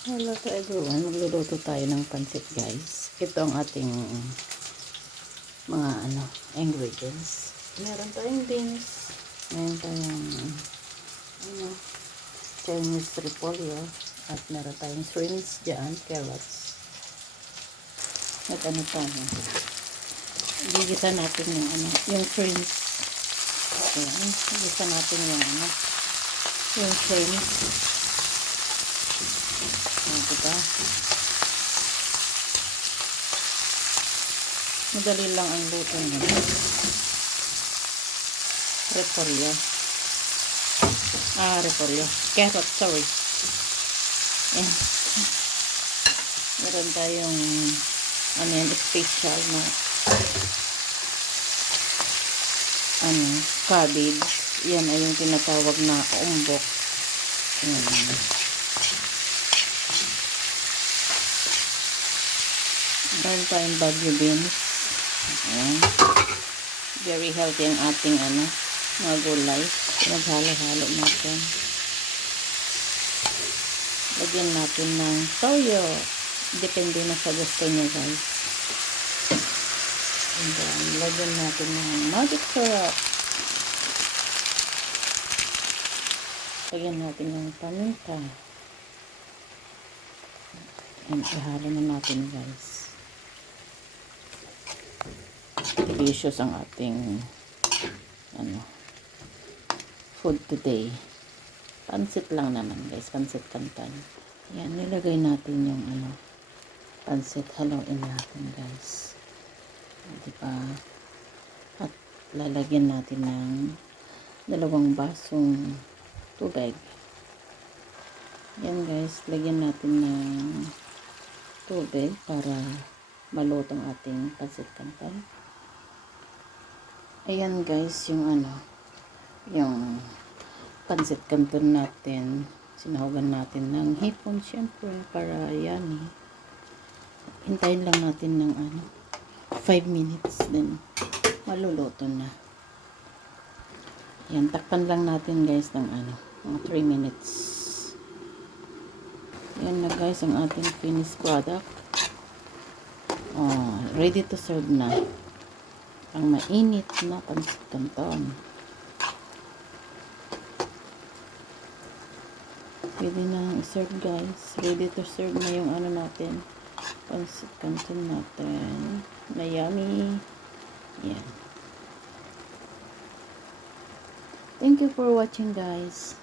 Hello to everyone, magluluto tayo ng pansit guys. Ito ang ating mga ingredients. Meron tayong beans, meron tayong Chinese repolyo, at meron tayong shrimps dyan, carrots. At tayo. Gigisa natin yung shrimps. Ayan, gigisa natin yung shrimps. Diba? Madali lang ang luto niya. Repolyo. Carrot, sorry. Ayan. Meron tayong special na cabbage. Yan ay yung tinatawag na umbok. Ayan. Meron tayong bagyo beans. Ayan. Very healthy ang ating mga gulay. Maghalo-halo natin. Lagyan natin ng toyo. Depende na sa gusto niyo guys. And then, lagyan natin ng magic syrup. Lagyan natin ng paminta. And ihalo na natin guys. Delicious ang ating food today. Pansit lang naman guys, pansit kantan. Yan, nilagay natin yung pansit, haluin natin guys. Diba? At lalagyan natin ng 2 basong tubig. Yan guys, lagyan natin ng tubig para maluto ang ating pansit kantan. Ayan guys, yung pansit canton natin. Sinahugan natin ng hipon syempre para yan hintayin lang natin ng 5 minutes then maluluto na. Yan, takpan lang natin guys ng mga 3 minutes. Yan na guys ang ating finished product. Ready to serve na ang mainit na pansit canton. Pwede na i-serve guys. Ready to serve na yung natin, pansit canton natin na yummy. Yan. Thank you for watching guys.